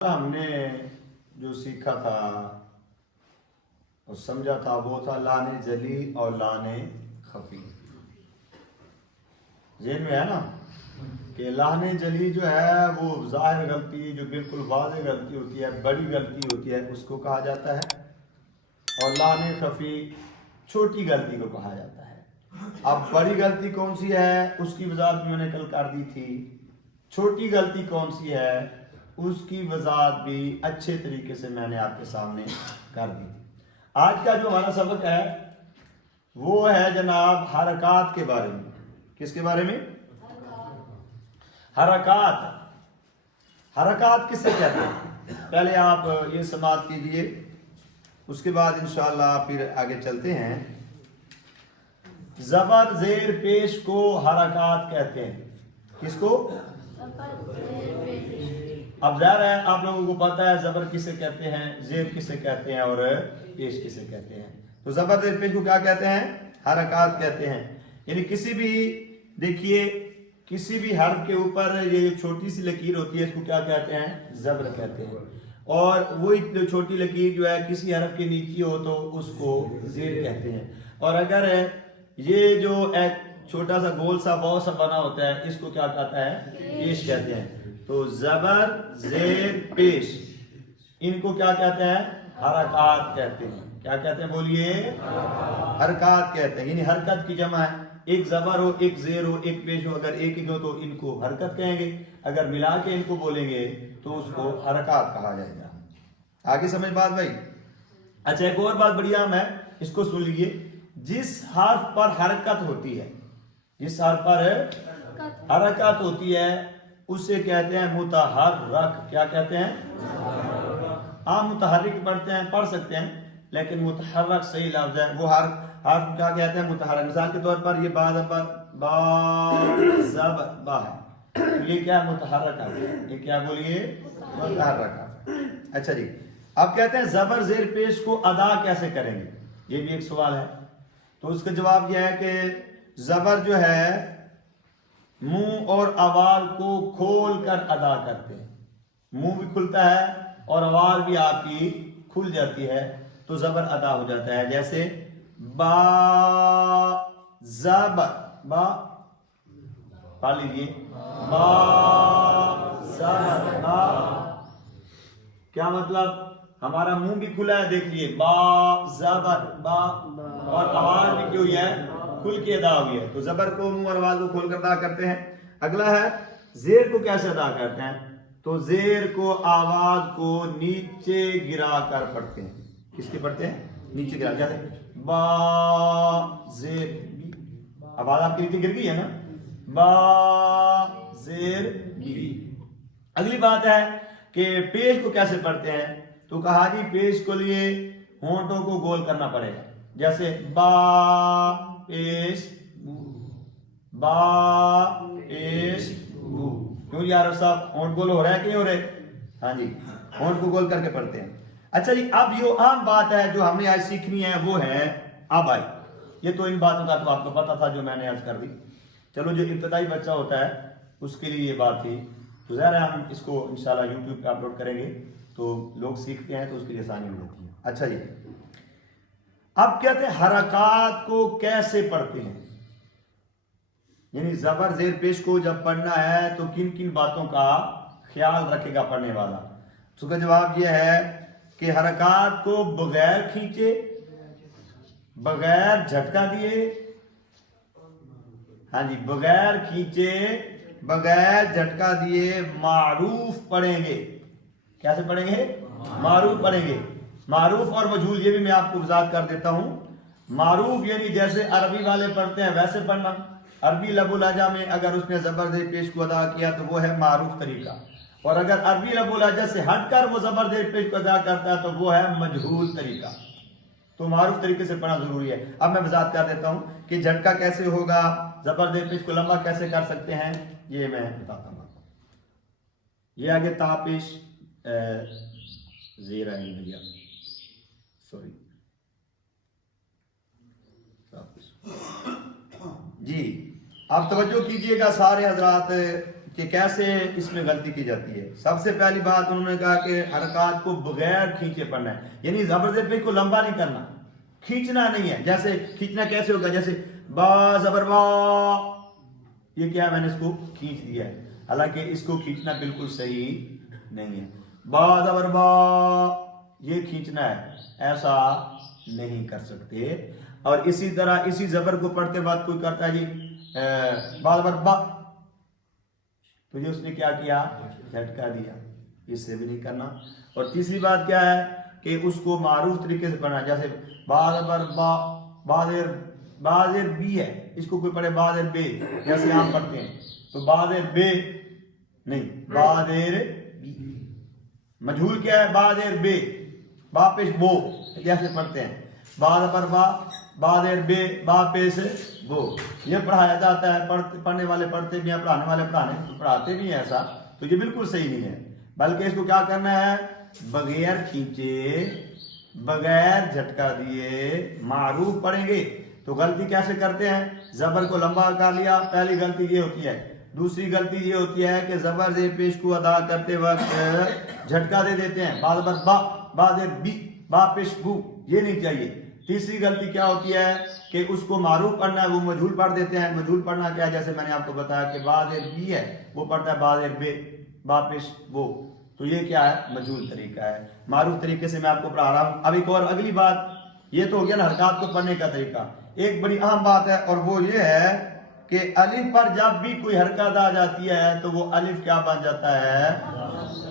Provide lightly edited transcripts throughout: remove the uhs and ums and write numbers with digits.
ہم نے جو سیکھا تھا اور سمجھا تھا وہ تھا لان جلی اور لان خفی. ذہن میں ہے نا کہ لان جلی جو ہے وہ ظاہر غلطی جو بالکل واضح غلطی ہوتی ہے، بڑی غلطی ہوتی ہے، اس کو کہا جاتا ہے. اور لان خفی چھوٹی غلطی کو کہا جاتا ہے. اب بڑی غلطی کون سی ہے اس کی وضاحت میں نے کل کر دی تھی. چھوٹی غلطی کون سی ہے اس کی وضاحت بھی اچھے طریقے سے میں نے آپ کے سامنے کر دی تھی. آج کا جو ہمارا سبق ہے وہ ہے جناب حرکات کے بارے میں. کس کے بارے میں؟ حرکات. حرکات کسے کہتے ہیں؟ پہلے آپ یہ سماعت کیجئے، اس کے بعد انشاءاللہ پھر آگے چلتے ہیں. زبر زیر پیش کو حرکات کہتے ہیں. کس کو؟ اب ظاہر ہے آپ لوگوں کو پتا ہے زبر کسے کہتے ہیں، زیر کسے کہتے ہیں اور پیش کسے کہتے ہیں. تو زبر زیر پیش کو کیا کہتے ہیں؟ حرکات کہتے ہیں. یعنی کسی بھی دیکھیے کسی بھی حرف کے اوپر یہ جو چھوٹی سی لکیر ہوتی ہے اس کو کیا کہتے ہیں؟ زبر کہتے ہیں. اور وہی جو چھوٹی لکیر جو ہے کسی حرف کے نیچے ہو تو اس کو زیر کہتے ہیں. اور اگر یہ جو ایک چھوٹا سا گول سا باؤ سا بنا ہوتا ہے اس کو کیا کہتا ہے؟ پیش کہتے ہیں. تو زبر زیر پیش ان کو کیا کہتے ہیں؟ حرکات کہتے ہیں. کیا کہتے ہیں بولیے؟ حرکات کہتے ہیں. یعنی حرکت کی جمع ہے. ایک زبر ہو، ایک زیر ہو، ایک پیش ہو، اگر ایک ہو تو ان کو حرکت کہیں گے، اگر ملا کے ان کو بولیں گے تو اس کو حرکات کہا جائے گا. آگے سمجھ بات بھائی؟ اچھا ایک اور بات بڑی اہم ہے، اس کو سن لیجیے. جس حرف پر حرکت ہوتی ہے، جس حرف پر حرکت ہوتی ہے اسے کہتے ہیں متحرک. کیا کہتے ہیں؟ عام متحرک پڑھتے ہیں، پڑھ سکتے ہیں، لیکن متحرک صحیح لفظ ہے. وہ حرف کیا کہتے ہیں؟ متحرک. مثال کے طور پر یہ با زبر با زبر با ہے، یہ کیا متحرک ہے؟ یہ کیا بولیے؟ متحرک ہے. اچھا جی، اب کہتے ہیں زبر زیر پیش کو ادا کیسے کریں گے؟ یہ بھی ایک سوال ہے. تو اس کا جواب یہ ہے کہ زبر جو ہے منہ اور آواز کو کھول کر ادا کرتے ہیں. منہ بھی کھلتا ہے اور آواز بھی آپ کی کھل جاتی ہے تو زبر ادا ہو جاتا ہے. جیسے با زبر با، پڑھ لیجیے با زبر با. کیا مطلب؟ ہمارا منہ بھی کھلا ہے، دیکھ لیے با زبر با، اور آواز بھی کیوں ہے؟ کھل کے ادا ہوئی ہے. تو زبر کو منہ اور آواز کو کھول کر ادا کرتے ہیں. اگلا ہے زیر کو کیسے ادا کرتے ہیں؟ تو زیر کو آواز کو نیچے گرا کر پڑھتے ہیں. کس کے پڑھتے ہیں؟ نیچے گرا. کیا با زیر، آواز آپ کے نیچے گر گئی ہے نا، با زیر بی. اگلی بات ہے کہ پیش کو کیسے پڑھتے ہیں؟ تو کہا جی پیش کو لیے ہونٹوں کو گول کرنا پڑے گا. جیسے با پیش بو، با پیش بو. کیوں یار صاحب ہونٹ گول ہو رہا ہے کہ نہیں ہو رہے؟ ہاں جی، ہونٹ کو گول کر کے پڑھتے ہیں. اچھا جی، اب یہ عام بات ہے جو ہم نے آج سیکھنی ہے وہ ہے اب آئی. یہ تو ان باتوں کا تو آپ کو پتا تھا جو میں نے آج کر دی. چلو جو ابتدائی بچہ ہوتا ہے اس کے لیے یہ بات تھی. تو ظاہر ہے ہم اس کو انشاءاللہ یوٹیوب پہ اپلوڈ کریں گے تو لوگ سیکھتے ہیں تو اس کے لیے آسانی ہو جاتی ہے. اچھا جی، اب کہتے ہیں حرکات کو کیسے پڑھتے ہیں؟ یعنی زبر زیر پیش کو جب پڑھنا ہے تو کن کن باتوں کا خیال رکھے گا پڑھنے والا؟ اس کا جواب یہ ہے کہ حرکات کو بغیر کھینچے، بغیر جھٹکا دیے، ہاں جی بغیر کھینچے بغیر جھٹکا دیے معروف پڑھیں گے. کیسے پڑھیں گے؟ معروف پڑھیں گے. معروف اور مجہول یہ بھی میں آپ کو وضاحت کر دیتا ہوں. معروف یعنی جیسے عربی والے پڑھتے ہیں ویسے پڑھنا. عربی لب و لہجہ میں اگر اس نے زبر زیر پیش کو ادا کیا تو وہ ہے معروف طریقہ، اور اگر عربی لب و لہجہ سے ہٹ کر وہ زبر زیر پیش کو ادا کرتا ہے تو وہ ہے مجہول طریقہ. تو معروف طریقے سے پڑھنا ضروری ہے. اب میں وضاحت کر دیتا ہوں کہ جھٹکا کیسے ہوگا، زبر زیر پیش کو لمبا کیسے کر سکتے ہیں، یہ میں بتاتا ہوں. یہ آگے تا پیش زیر آئیں بھیا، سوری جی. آپ توجہ کیجئے گا سارے حضرات کہ کیسے اس میں غلطی کی جاتی ہے. سب سے پہلی بات انہوں نے کہا کہ حرکات کو بغیر کھینچے پڑھنا ہے، یعنی زبر زیر پیش کو لمبا نہیں کرنا، کھینچنا نہیں ہے. جیسے کھینچنا کیسے ہوگا، جیسے با زبر با، یہ کیا ہے، میں نے اس کو کھینچ دیا ہے، حالانکہ اس کو کھینچنا بالکل صحیح نہیں ہے. با زبر با یہ کھینچنا ہے، ایسا نہیں کر سکتے. اور اسی طرح اسی زبر کو پڑھتے وقت کوئی کرتا ہے جی با زبر با، تو یہ اس نے کیا کیا، جھٹکا دیا، اس سے بھی نہیں کرنا. اور تیسری بات کیا ہے کہ اس کو معروف طریقے سے پڑھنا، جیسے با زبر با، با زیر بی ہے، اس کو کوئی پڑھے با زیر بے جیسے ہم پڑھتے ہیں، تو با زیر بے نہیں، با زیر بی. مجھول کیا ہے، با زیر بے، با پیش بو جیسے پڑھتے ہیں، با زبر با، با زیر بے، با پیش بو. یہ پڑھایا جاتا ہے، پڑھنے والے پڑھتے بھی ہیں، پڑھانے والے پڑھاتے بھی ہیں ایسا، تو یہ بالکل صحیح نہیں ہے. بلکہ اس کو کیا کرنا ہے، بغیر کھینچے، بغیر جھٹکا دیے معروف پڑھیں گے. تو غلطی کیسے کرتے ہیں، زبر کو لمبا کر لیا، پہلی غلطی یہ ہوتی ہے. دوسری غلطی یہ ہوتی ہے کہ زبر زیر پیش کو ادا کرتے وقت جھٹکا دے دیتے ہیں، با زبر با، با زیر بی، با پیش بو، یہ نہیں چاہیے. تیسری غلطی کیا ہوتی ہے کہ اس کو معروف پڑھنا ہے وہ مجھول پڑھ دیتے ہیں. مجھول پڑھنا کیا ہے، جیسے میں نے آپ کو بتایا کہ با زیر بی ہے وہ پڑھتا ہے با زیر بے، با پیش بو، تو یہ کیا ہے، مجھول طریقہ ہے. معروف طریقے سے میں آپ کو پڑھا رہا ہوں. اب ایک اور اگلی بات، یہ تو ہو گیا نا حرکات کو پڑھنے کا طریقہ. ایک بڑی اہم بات ہے اور وہ یہ ہے کہ الف پر جب بھی کوئی حرکت آ جاتی ہے تو وہ الف کیا بن جاتا ہے،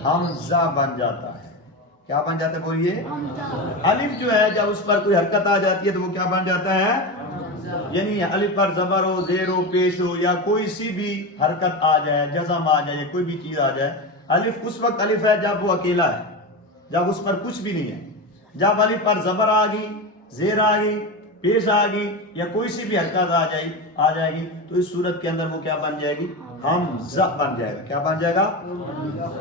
حمزہ بن جاتا ہے. کیا بن جاتا ہے، بولیے، الف جو ہے جب اس پر کوئی حرکت آ جاتی ہے تو وہ کیا بن جاتا ہے، یعنی الف پر زبر ہو، زیر ہو، پیش ہو، یا کوئی سی بھی حرکت آ جائے، جزم آ جائے، کوئی بھی چیز آ جائے، الف اس وقت الف ہے جب وہ اکیلا ہے، جب اس پر کچھ بھی نہیں ہے. جب الف پر زبر آ گئی، زیر آ گئی، پیش آ گئی، یا کوئی سی بھی حرکت آ جائے گی، تو اس صورت کے اندر وہ کیا بن جائے گی، حمزہ بن جائے گا. کیا بن جائے گا،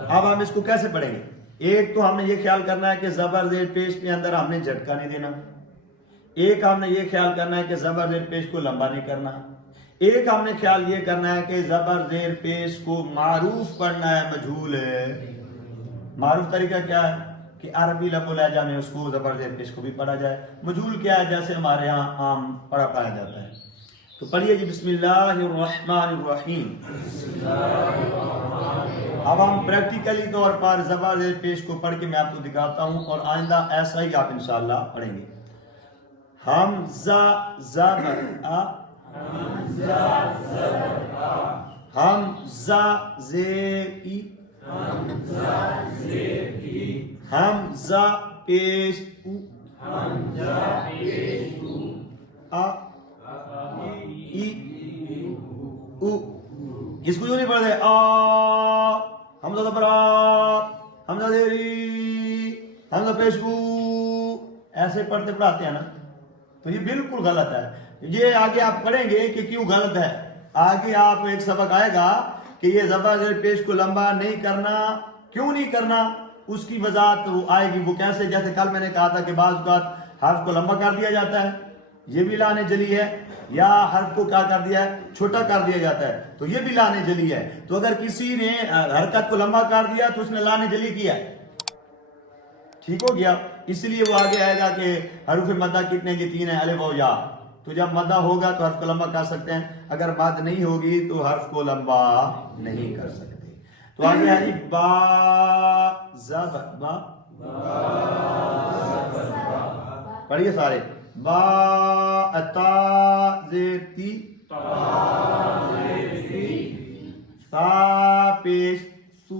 اب ہم اس کو کیسے پڑھیں گے. ایک تو ہم نے یہ خیال کرنا ہے کہ زبر زیر پیش کے اندر ہم نے جھٹکا نہیں دینا. ایک ہم نے یہ خیال کرنا ہے کہ زبر زیر پیش کو لمبا نہیں کرنا. ایک ہم نے خیال یہ کرنا ہے کہ زبر زیر پیش کو معروف پڑھنا ہے، مجھول ہے. معروف طریقہ کیا ہے کہ عربی لب و لہجہ میں اس کو زبر زیر پیش کو بھی پڑھا جائے. مجھول کیا ہے، جیسے ہمارے ہاں عام پڑھا جاتا ہے. تو پڑھیے جی، بسم اللہ الرحمن الرحیم. اب ہم پریکٹیکلی طور پر زبر زیر پیش کو پڑھ کے میں آپ کو دکھاتا ہوں، اور آئندہ ایسا ہی آپ انشاءاللہ پڑھیں گے. حمزہ زبر آ، حمزہ زیر ای، حمزہ پیش او، آ ای او. اس کو جو نہیں پڑھ دے آ، حمزہ زبر آ، حمزہ زیر ای، حمزہ پیش او، ایسے پڑھتے پڑھاتے ہیں نا، تو یہ بالکل غلط ہے. یہ آگے آپ پڑھیں گے کہ کیوں غلط ہے. آگے آپ ایک سبق آئے گا کہ یہ زبر زیر پیش کو لمبا نہیں کرنا، کیوں نہیں کرنا، اس کی وضاحت وہ آئے گی. وہ کیسے، جیسے کل میں نے کہا تھا کہ بعض اوقات حرف کو لمبا کر دیا جاتا ہے، یہ بھی لانے جلی ہے، یا حرف کو کیا کر دیا ہے، چھوٹا کر دیا جاتا ہے، تو یہ بھی لانے جلی ہے. تو اگر کسی نے حرکت کو لمبا کر دیا تو اس نے لانے جلی کیا، ٹھیک ہو گیا. اس لیے وہ آگے آئے گا کہ حروف مدہ کتنے کی، 3 ہیں، الف و یا. تو جب مدہ ہوگا تو حرف کو لمبا کر سکتے ہیں، اگر مد نہیں ہوگی تو حرف کو لمبا نہیں کر سکتے. تو آگے ہے جی با زبر با، پڑھیے سارے، با تا زیر تی، سا پیش سو.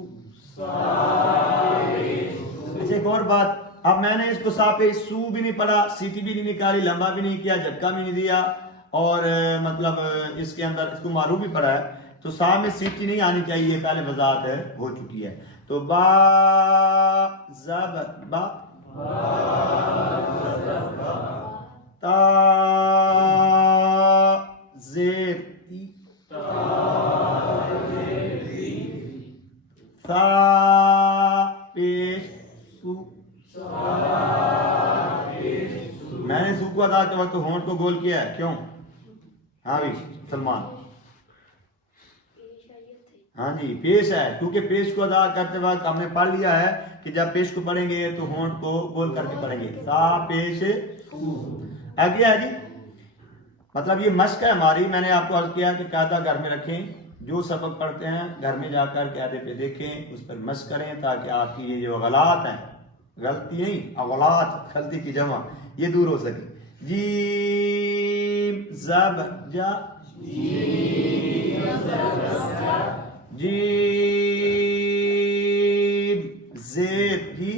اچھا ایک اور بات، اب میں نے اس کو سا پیش سو بھی نہیں پڑھا، سیٹی بھی نہیں نکالی، لمبا بھی نہیں کیا، جھٹکا بھی نہیں دیا، اور مطلب اس کے اندر اس کو معروف بھی پڑھا ہے، تو سا میں سیٹی نہیں آنی چاہیے، پہلے وضاحت ہو چکی ہے. تو با زبر با، تا زیر تی، سا پیش سو. میں نے سو کو ادا کے وقت ہونٹ کو گول کیا ہے، کیوں؟ ہاں بھی سلمان، ہاں جی پیش ہے، کیونکہ پیش کو ادا کرتے وقت ہم نے پڑھ لیا ہے کہ جب پیش کو پڑھیں گے تو ہونٹ کو گول کر کے پڑھیں گے، سا پیش آگے ہے جی. مطلب یہ مشق ہے ہماری. میں نے آپ کو عرض کیا کہ قاعدہ گھر میں رکھیں، جو سبق پڑھتے ہیں گھر میں جا کر قاعدے پہ دیکھیں، اس پر مشق کریں تاکہ آپ کی یہ جو غلط ہیں، غلطی نہیں اغلاط، غلطی کی جمع، یہ دور ہو سکے. جیم زب جا، جیم زیر جی،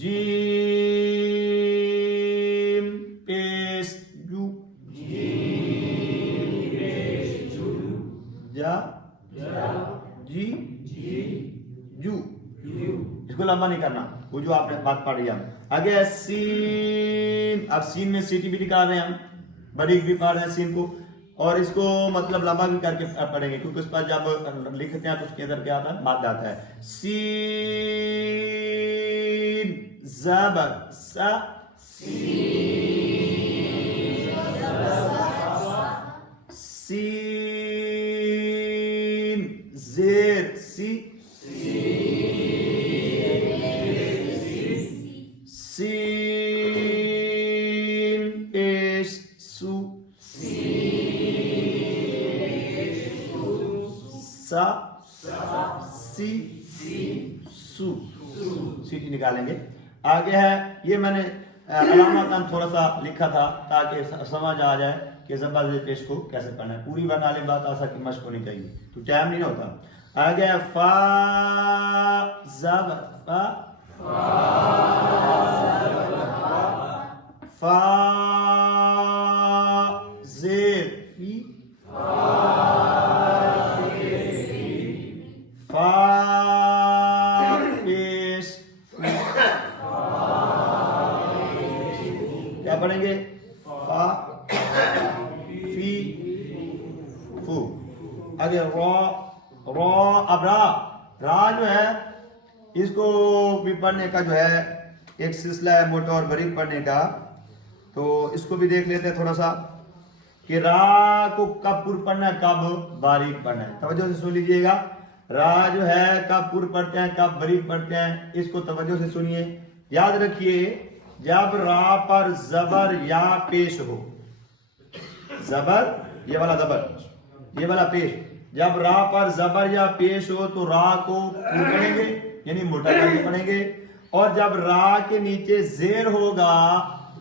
جیم پیش جو، جا جی جو. اس کو لمبا نہیں کرنا، وہ جو آپ نے بات پڑھ لیا. آگے ہے سین. اب سین میں سیٹی بھی نکال رہے ہیں ہم، باریک بھی پڑھ رہے ہیں سین کو، اور اس کو مطلب لمبا بھی کر کے پڑھیں گے کیونکہ اس پر جب لکھتے ہیں تو اس کے اندر کیا آتا ہے، ماد آتا ہے. سین زبر سا، سین زیر سی، سین پیش سو، سا سی سو. سیٹی نکالیں گے. آگے ہے، یہ میں نے علامتاً تھوڑا سا لکھا تھا تاکہ سمجھ آ جائے کہ زبر زیر پیش کو کیسے پڑھنا ہے. پوری ورنہ بات آ سکتی مشق ہونی چاہیے تو ٹائم نہیں ہوتا. آگے ہے فا زبر فا، فا زیر فی، فا پیش فو. کیا پڑھیں گے؟ فا فی فو. آگے را، را. اب را جو ہے اس کو بھی پڑھنے کا جو ہے ایک سلسلہ ہے موٹا اور باریک پڑھنے کا، تو اس کو بھی دیکھ لیتے ہیں تھوڑا سا کہ را کو کب پر پڑھنا ہے، کب باریک پڑھنا ہے. توجہ سے سن لیجئے گا. را جو ہے کب پر پڑھتے ہیں، کب باریک پڑھتے ہیں، اس کو توجہ سے سنیے. یاد رکھیے جب را پر زبر یا پیش ہو، زبر یہ والا زبر، یہ والا پیش، جب را پر زبر یا پیش ہو تو را کو پر پڑھیں گے یعنی موٹا کر کے پڑھیں گے، اور جب را کے نیچے زیر ہوگا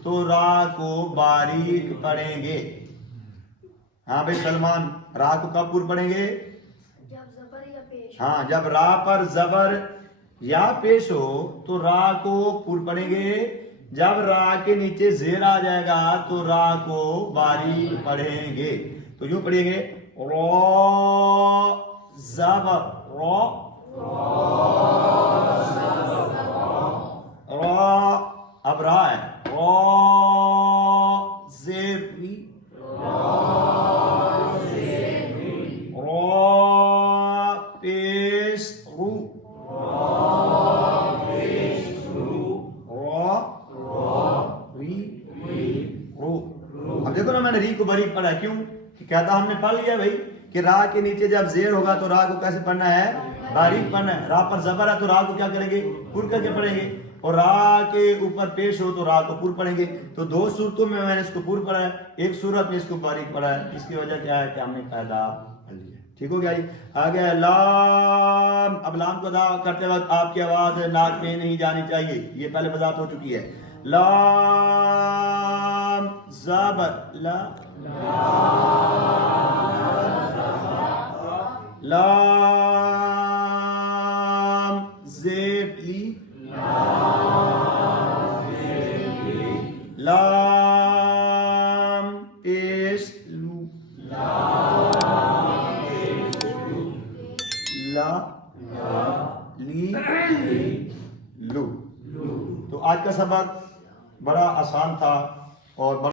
تو را کو باریک پڑھیں گے. ہاں بھائی سلمان، را کو کب پر پڑھیں گے؟ ہاں جب را پر زبر یا پیش ہو تو را کو پر پڑھیں گے، جب را کے نیچے زیر آ جائے گا تو را کو باریک پڑھیں گے. تو یوں پڑھیں گے را زبر را، را. اب را ہے را زیر ری، را پیش رو، را ری رو. اب دیکھو نا میں نے ری کو باریک پڑھا، کیوں کہ کہتا ہم نے پڑھ لیا بھائی کہ را کے نیچے جب زیر ہوگا تو را کو کیسے پڑھنا ہے، باریک پڑھنا ہے. را پر زبر ہے تو را کو کیا کریں گے، پر کر کے پڑھیں گے، اور را کے اوپر پیش ہو تو را کو پر پڑھیں گے. تو دو صورتوں میں نے اس کو پر پڑھا ہے، ایک صورت میں اس کو باریک پڑھا ہے. اس کی وجہ کیا ہے کہ ہم نے قاعدہ پڑھ لیا. ٹھیک ہو گیا جی. آگے لام. اب لام کو ادا کرتے وقت آپ کی آواز ناک میں نہیں جانی چاہیے، یہ پہلے وضاحت ہو چکی ہے. لام زبر لا، لام زیر لی، لام پیش لو، لا لی لو. تو آج کا سبق بڑا آسان تھا اور